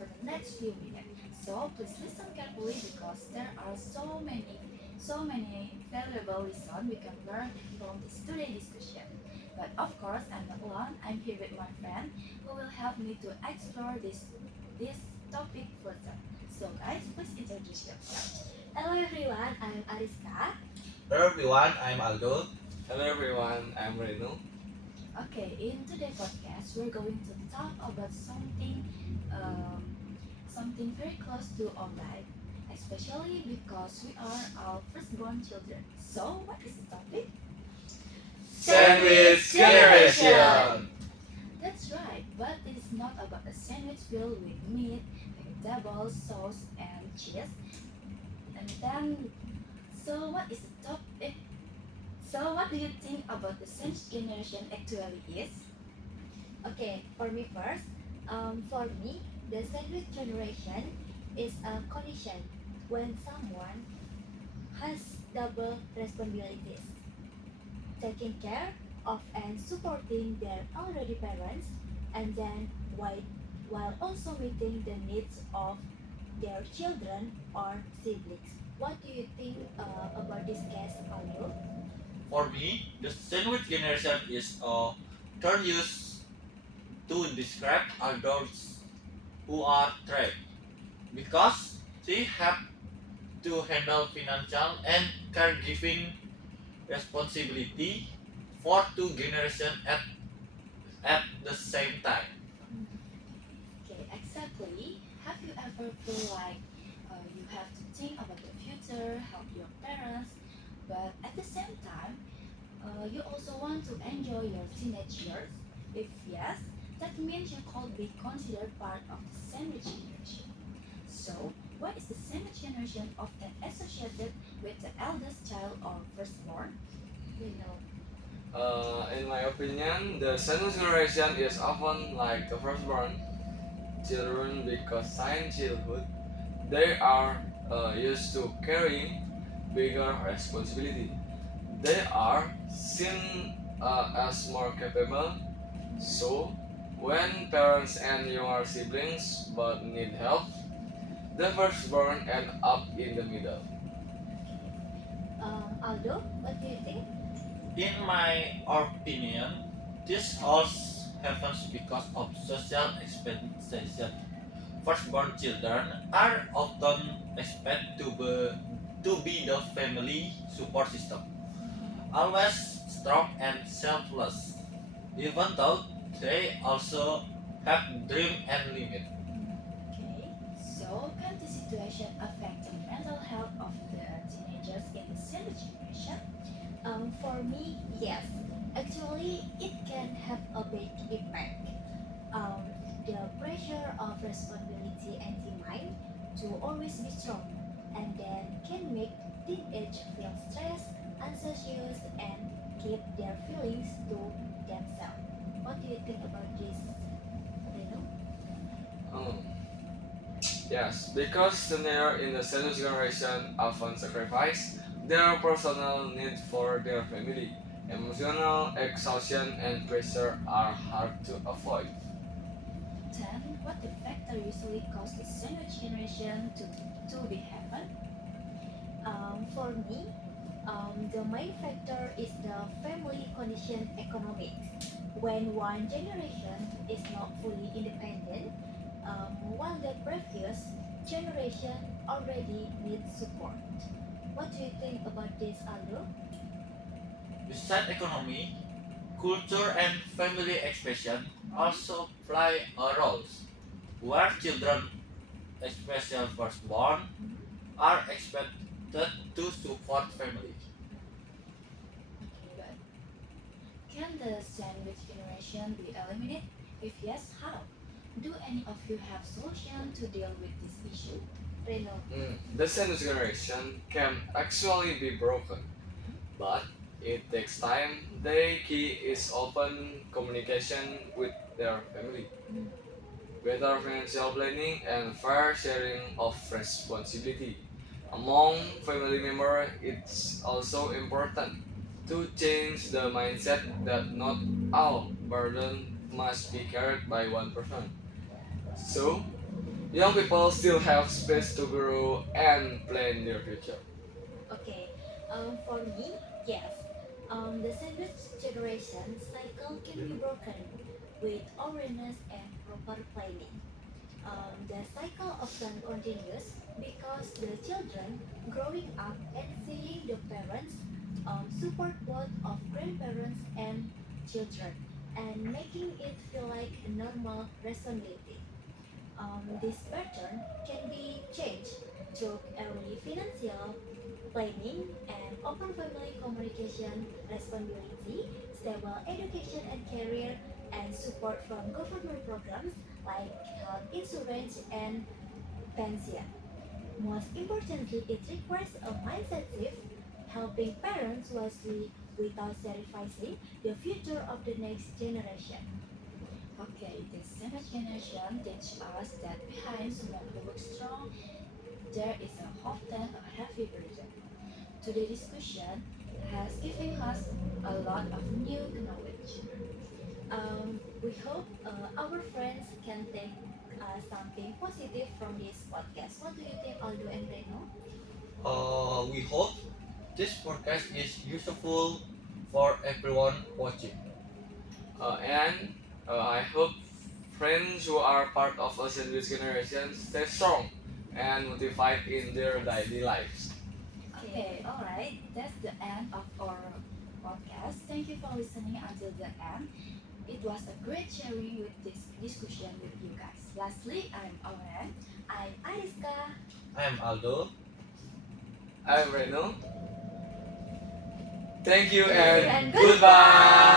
for the next few minutes. So please listen carefully because there are so many valuable lessons we can learn from this today discussion. But of course, I'm not alone. I'm here with my friend who will help me to explore this topic further. So guys, please introduce yourself. Hello everyone, I'm Ariska. Hello everyone, I'm Aldo. Hello everyone, I'm Reno. Okay, in today's podcast, we're going to talk about something very close to our life, especially because we are our firstborn children. So, what is the topic? Sandwich Generation! That's right, but it is not about a sandwich filled with meat, vegetables, sauce, and cheese. And then, so what is the topic? So, what do you think about the sandwich generation actually is? Okay, for me first, for me, the sandwich generation is a condition when someone has double responsibilities, taking care of and supporting their already parents, and then while also meeting the needs of their children or siblings. What do you think about this case, Aldo? For me, the sandwich generation is a term used to describe adults who are trapped because they have to handle financial and caregiving responsibility for two generations at the same time. Okay, exactly. Have you ever feel like you have to think about the future, help your parents, but at the same time, you also want to enjoy your teenage years? If yes, that means you could be considered part of the sandwich generation. So, why is the sandwich generation often associated with the eldest child or firstborn? You know. In my opinion, the sandwich generation is often like the firstborn children because since childhood they are used to carrying bigger responsibility. They are seen as more capable. So, when parents and younger siblings both need help, the firstborn end up in the middle. Aldo, what do you think? In my opinion, this all happens because of social expectation. Firstborn children are often expected to be the family support system, always strong and selfless, even though they also have dream and limit. Okay, so can the situation affect the mental health of the teenagers in the sandwich generation? For me, yes. Actually, it can have a big impact. Um, the pressure of responsibility and demand to always be strong, and then can make teenage feel stressed, anxious, and keep their feelings to themselves. What do you think about this, Reno? Um, yes, because senior in the sandwich generation often sacrifice their personal need for their family. Emotional exhaustion and pressure are hard to avoid. Then, what the factor usually cause the sandwich generation to be happen? For me, the main factor is the family condition economics. When one generation is not fully independent, while the previous generation already needs support. What do you think about this, Aldo? Besides economy, culture and family expression also play a role, where children, especially firstborn, are expected to support family. Okay, but can the sandwich generation be eliminated? If yes, how? Do any of you have solution to deal with this issue? Reno. The sandwich generation can actually be broken, but it takes time. The key is open communication with their family, better financial planning, and fair sharing of responsibility. Among family members, it's also important to change the mindset that not all burden must be carried by one person. So, young people still have space to grow and plan their future. Okay, for me, yes. The sandwich generation cycle can be broken with awareness and proper planning. The cycle often continues because the children growing up and seeing the parents support both of grandparents and children and making it feel like a normal responsibility. This pattern can be changed through early financial planning and open family communication, responsibility, stable education and career, and support from government programs like health insurance and pension. Most importantly, it requires a mindset shift, helping parents wisely without sacrificing the future of the next generation. Okay, the sandwich generation teaches us that behind someone who looks strong, there is often a heavy burden. Today's discussion has given us a lot of new knowledge. We hope our friends can take something positive from this podcast. What do you think, Aldo and Reno? We hope this podcast is useful for everyone watching. And I hope friends who are part of a sandwich generation stay strong and motivated in their daily lives. Okay, alright, that's the end of our podcast. Thank you for listening until the end. It was a great sharing with this discussion with you guys. Lastly, I'm Auren. I'm Ariska. I'm Aldo. I'm Reno. Thank you And and goodbye. goodbye.